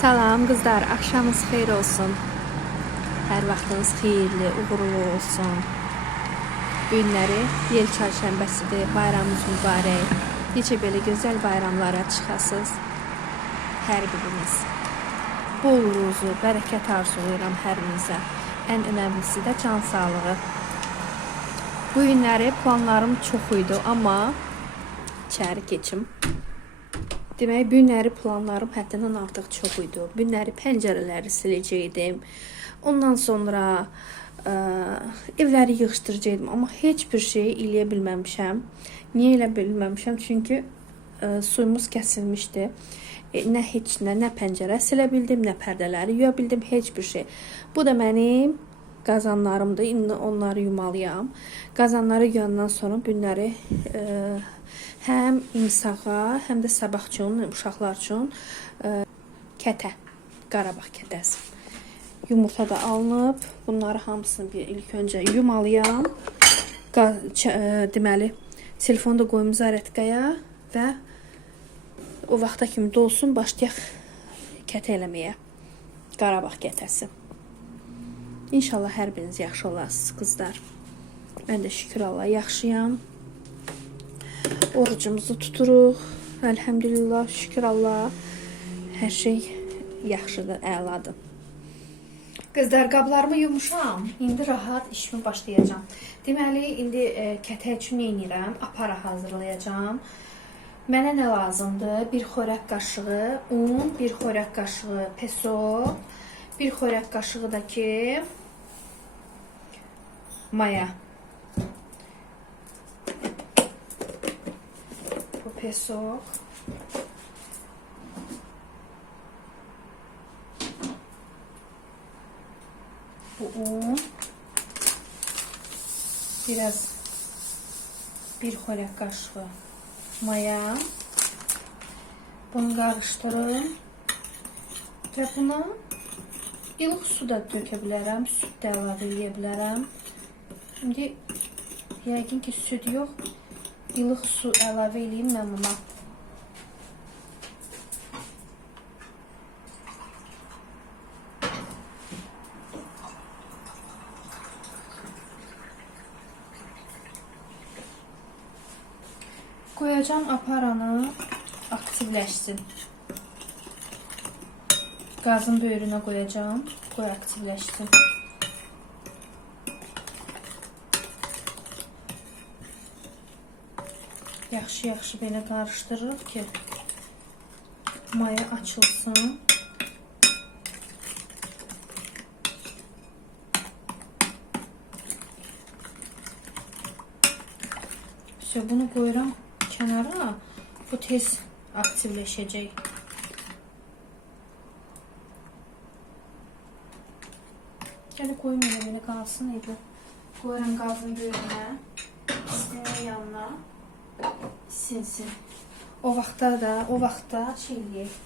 Salam qızlar, axşamınız xeyir olsun. Hər vaxtınız xeyirli, uğurlu olsun. Günləri yel çarşənbəsidir, bayramınız mübarək. Necə belə gözəl bayramlara çıxasınız. Hər biriniz. Bol ruzu, bərəkət arzulayıram hər birinizə. Ən önəmlisi də can sağlığı. Bu günləri planlarım çox idi, amma içəri keçim. Demək, bu günləri planlarım həddindən artıq çox idi. Bu günləri pəncərələri siləcəkdim. Ondan sonra evləri yığışdıracaqdım. Amma heç bir şey eləyə bilməmişəm. Niyə elə bilməmişəm? Çünki suyumuz kəsilmişdi. Nə pəncərə silə bildim, nə pərdələri yuya bildim, heç bir şey. Bu da mənim qazanlarımdır. İndi onları yumalıyam. Qazanları yuyandan sonra günləri həm imsağa, həm də sabah üçün, uşaqlar üçün kətə, Qarabağ kətəsi. Yumurta da alınıb. Bunları hamısını bir ilk öncə yumalıyam. Deməli, telefonu da qoyum zaryadkaya və o vaxta kimi dolsun, başlayaq kətə eləməyə. Qarabağ kətəsi. İnşallah hər biriniz yaxşı olasınız, qızlar. Mən də şükür Allah yaxşıyam. Orucumuzu tuturuq. Elhamdülillah, şükür Allah. Hər şey yaxşıdır, əladır. Qızlar, qablarımı yumuşam. İndi rahat işimi başlayacağım. Deməli, indi kətə üçün nə edirəm? Apara hazırlayacağım. Mənə nə lazımdır? Bir xörək qaşığı un, bir xörək qaşığı peso, bir xörək qaşığı da ki maya. Bu peso. Bu un. Biraz bir xörək qaşığı maya. Bunu qarışdırın. Və buna ilıq su da dökə bilərəm, süd də əlavə edə bilərəm. Şimdi yəqin ki süd yox, ilıq su əlavə edeyim mən buna. Qoyacağım aparanı aktivləşsin. Qazın böyrünə qoyacağım. Qoy aktivləşsin. Yaxşı-yaxşı belə qarışdırırıq ki maya açılsın. Bunu qoyuram kənara. Bu tez aktivləşəcək. Gələ qoyum elə qalsın. Qoyuram qazın böyrünə. İstəyən yanına. Sinsin. O vaxtda şey eləyək.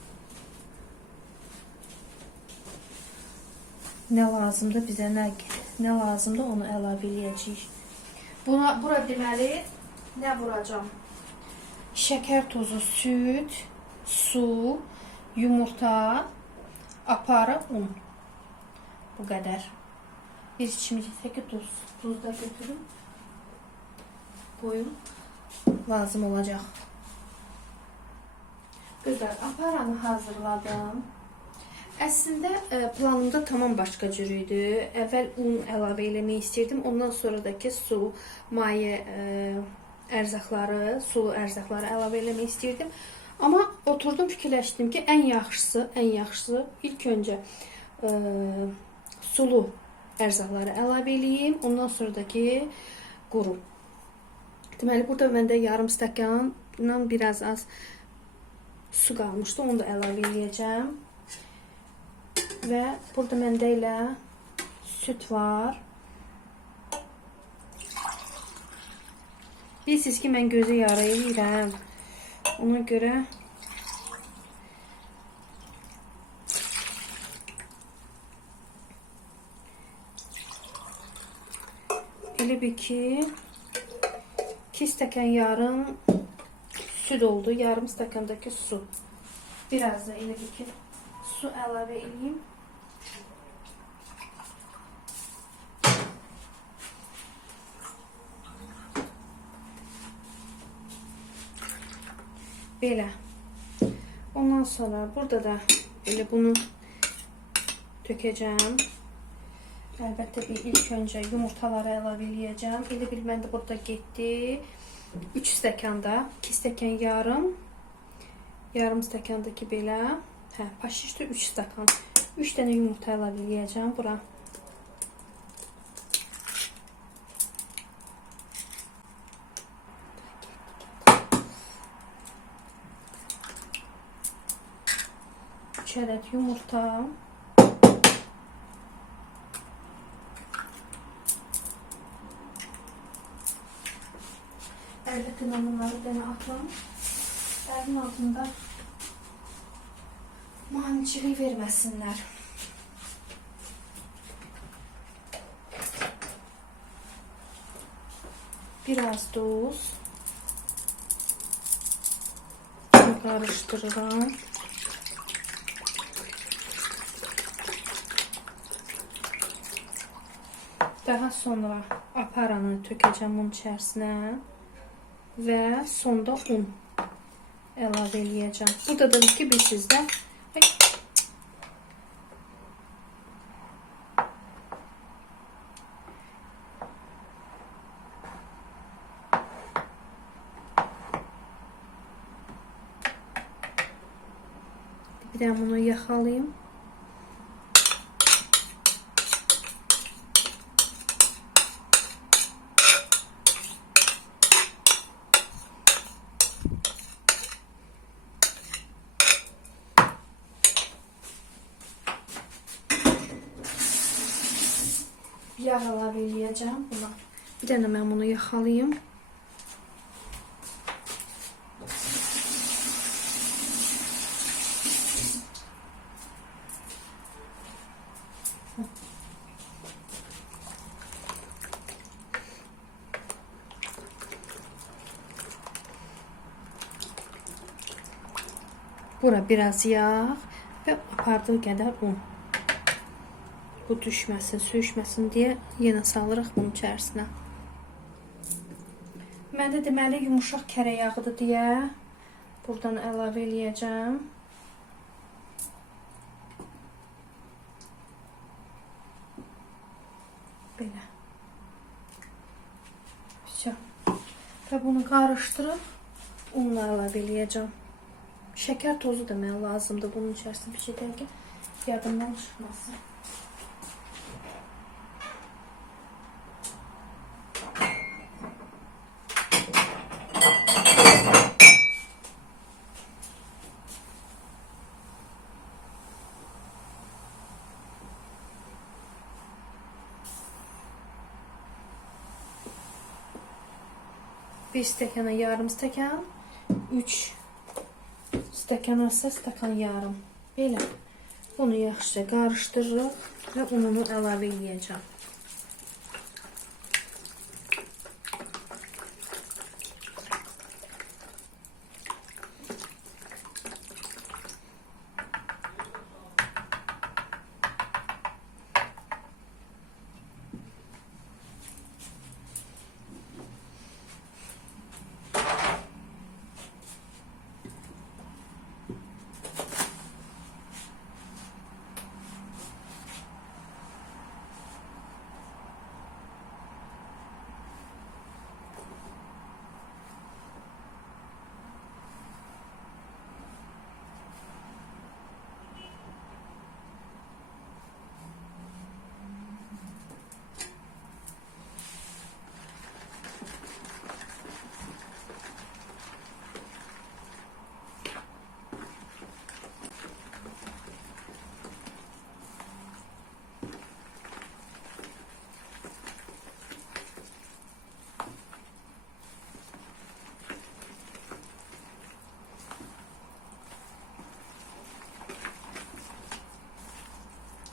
Nə lazımdır bizə, nə lazımdır onu əlavə eləyəcəyik. Bura deməli nə vuracağım? Şəkər tozu, süd, su, yumurta, apara, un. Bu qədər. Bir çimdikdəki duz. Duz da götürüm. Qoyum. Lazım olacaq. Qızlar, aparanı hazırladım. Əslində planımda tamam başqa cür idi. Əvvəl un əlavə eləmək istirdim. Ondan sonra da ki su, maye ərzaqları, sulu ərzaqları əlavə eləmək istirdim. Amma oturdum, fikirləşdim ki, ən yaxşısı ilk öncə sulu ərzaqları əlavə eləyim. Ondan sonra da ki quru. Deməli, burada məndə yarım stəkandan biraz az su qalmışdı. Onu da əlavə eləyəcəm. Və burada məndə elə süt var. Bilirsiniz ki, mən gözü yara eləyirəm. Ona görə elə bir ki 2 stəkan yarım süt oldu. Yarım stəkandakı su. Biraz da elə bir ki su əlavə edeyim. Belə. Ondan sonra burada da belə bunu tökəcəm. Əlbəttə bir ilk öncə yumurtaları əlavə edəcəm. Elə bil məndə burada getdi 3 stəkanda 2 stəkan yarım stəkandakı belə. Hə, paşişdə 3 stəkan. 3 dənə yumurta əlavə edəcəm bura. Üç ədəd yumurta. Əlbəttə mən bunları dənə atıram. Əlin altında maniciliyi verməsinlər. Biraz duz. Karıştırıram. Daha sonra aparanı tökəcəm bunun içərisinə. Və sonda un əlavə edəcəm. Burada da ki, bilirsiniz də. Bir də bunu yaxalayım. Yağ əlavə edəcəm buna. Bir dənə mən bunu yaxalayım. Bura biraz yağ və apardığı qədər un. Bu düşməsin, sürüşməsin deyə yenə salırıq bunun içərisinə. Məndə deməli yumuşaq kərə yağıdır deyə buradan əlavə edəcəm. Belə. Və bunu qarışdırıb unla əlavə edəcəm. Şəkər tozu da mənə lazımdır bunun içərisində bir şey deyil ki, yadımdan çıxmasın. Bir stəkana yarım stəkan, 3 stəkan arası stəkan yarım. Belə. Bunu yaxşıca qarışdırırıq və ununu əlavə edəcəm.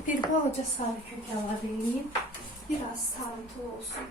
Bir balaca sarı kök əlavə edeyim. Biraz sarımtılı olsun.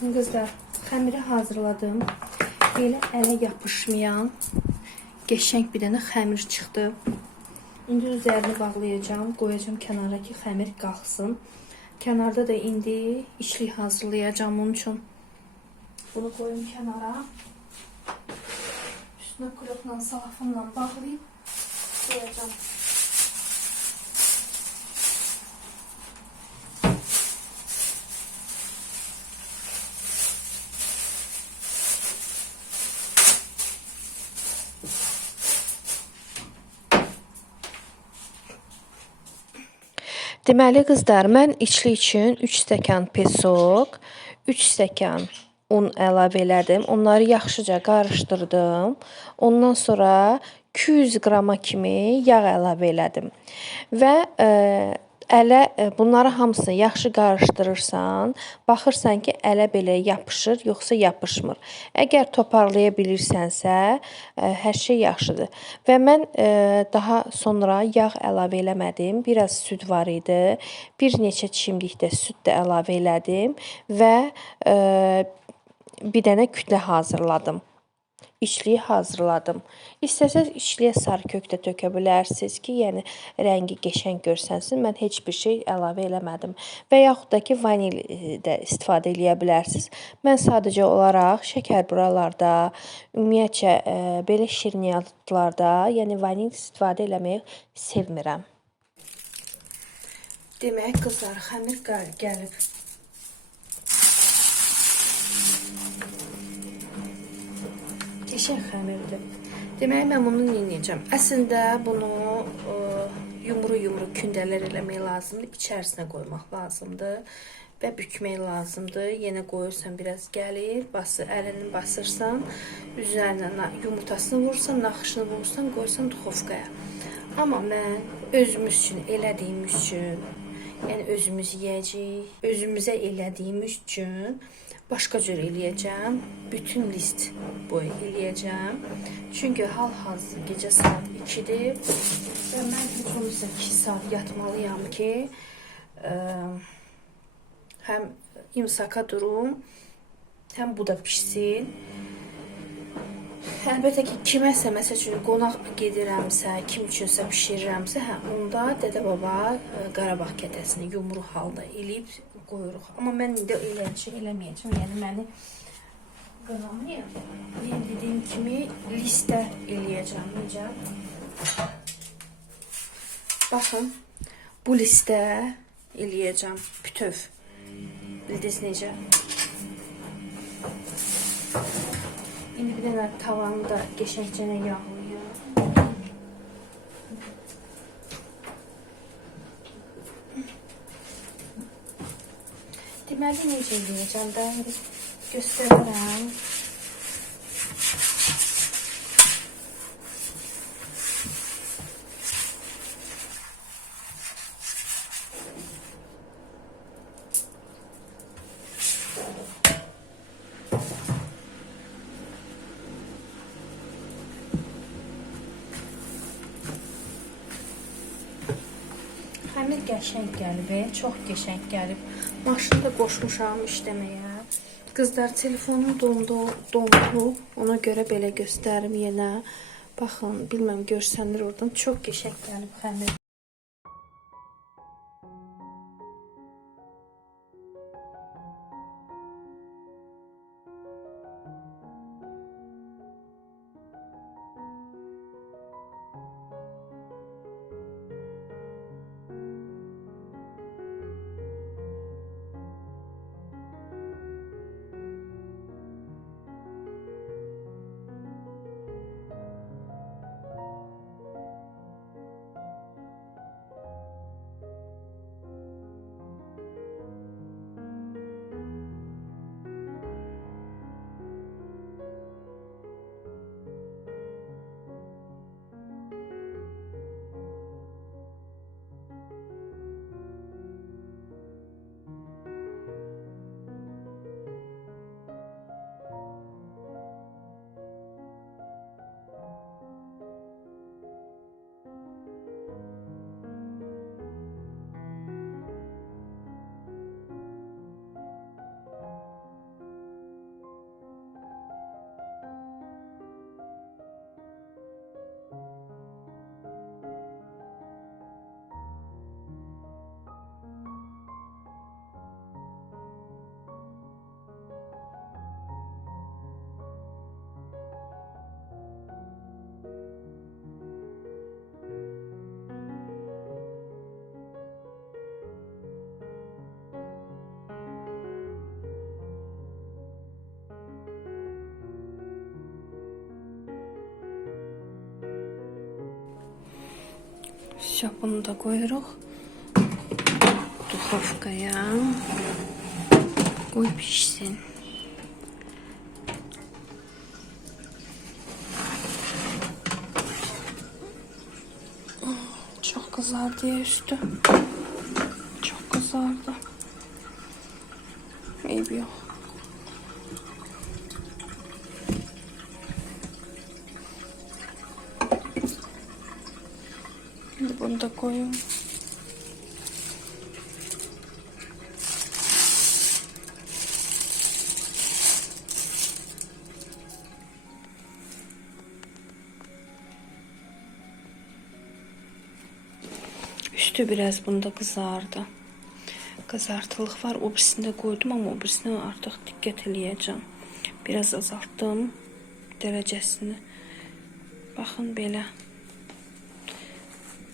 Baxın qızlar, xəmiri hazırladım. Belə ələ yapışmayan qəşəng bir dənə xəmir çıxdı. İndi üzərini bağlayacağım, qoyacağım kənara ki, xəmir qalxsın. Kənarda da indi içlik hazırlayacağım onun üçün. Bunu koyayım kənara. Üstünə kulotla, salafımla bağlayıb koyacağım. Deməli qızlar, mən içli üçün 3 stəkan pesok, 3 stəkan un əlavə elədim. Onları yaxşıca qarışdırdım. Ondan sonra 200 qrama kimi yağ əlavə elədim. Və bunları hamısını yaxşı qarışdırırsan, baxırsan ki, ələ belə yapışır, yoxsa yapışmır. Əgər toparlaya bilirsənsə, hər şey yaxşıdır. Və mən daha sonra yağ əlavə eləmədim. Biraz süd var idi. Bir neçə çimdik də süd də əlavə elədim və bir dənə kütlə hazırladım. İçliyi hazırladım. İstəsəz içliyə sarı kök də tökə bilərsiniz ki, yəni rəngi qəşəng görsənsin. Mən heç bir şey əlavə eləmədim. Və yaxud da ki, vanil də istifadə eləyə bilərsiniz. Mən sadəcə olaraq şəkər buralarda, ümumiyyətcə belə şirniyyatlarda, yəni vanil istifadə eləməyi sevmirəm. Demək, qızlar, xəmir gəlib. Qəşəng xəmirdir. Deməli, mən bunu yeyəcəm. Əslində bunu yumru-yumru kündələr eləmək lazımdır. İçərisinə qoymaq lazımdır və bükmək lazımdır. Yenə qoyursan, biraz gəlir, əlini basırsan, üzərinə yumurtasını vursan, naxışını vursan, qoysan duxovkaya. Amma mən özümüz üçün elədiyimiz üçün, yəni özümüz yeyəcəyik, özümüzə elədiyimiz üçün başqa cür eləyəcəm. Bütün list boyu eləyəcəm. Çünki hal-hazır gecə saat 2-dir və mən heç olmasa 2 saat yatmalıyam ki, həm imsaka durum, həm bu da pişsin. Əlbəttə ki, kiməsə, məsəl üçün, qonaq gedirəmsə, kim üçünsə bişirirəmsə, onda Dədə Baba Qarabağ kətəsini yumru halda eləyib qoyuruq. Amma mən indi eləməyəcəm. Yəni, məni qınamayın. Yəni, dediyim kimi, listə eləyəcəm. Necə? Baxın, bu listə eləyəcəm. Bütöv. Bildiniz necə? İndi bir dənə tavanı da qəşəngcənə yağlayıyorum. Deməli, necə eləyəcəm də, göstərərəm. Xəmir qəşəng gəlib, çox qəşəng gəlib. Maşını da qoşmuşam işləməyə. Qızlar, telefonum dondu. Ona görə belə göstərim yenə. Baxın, bilməm görsənir oradan. Çox qəşəng gəlib xəmir. Все, bunu da koyuruq duxovkaya. Qoy pişsin. Çok kızardı ya üstü. Çok kızardı. Eybi yok. Şimdi bunu da koyun. Üstü biraz bunda kızardı. Kızartılıq var. O birisini koydum ama o birisine artıq diqqət eləyəcəm. Biraz azaltdım dərəcəsini. Baxın belə.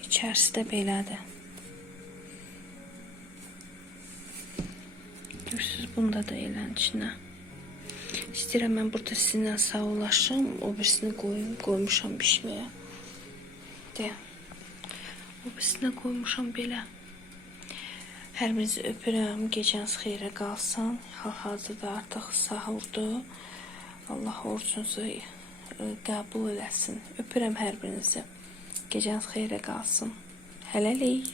İçərisi də belədir. Görürsünüz, bunda da elən içinə. İstəyirəm mən burada sizinlə sağollaşım. O birisini qoymuşam pişməyə. De. O birisini qoymuşam belə. Hər birinizi öpürəm. Gecəniz xeyrə qalsın. Hal-hazırda artıq sahurdur. Allah orucunuzu qəbul eləsin. Öpürəm hər birinizi. Gecəniz xeyrə qalsın. Hələlik.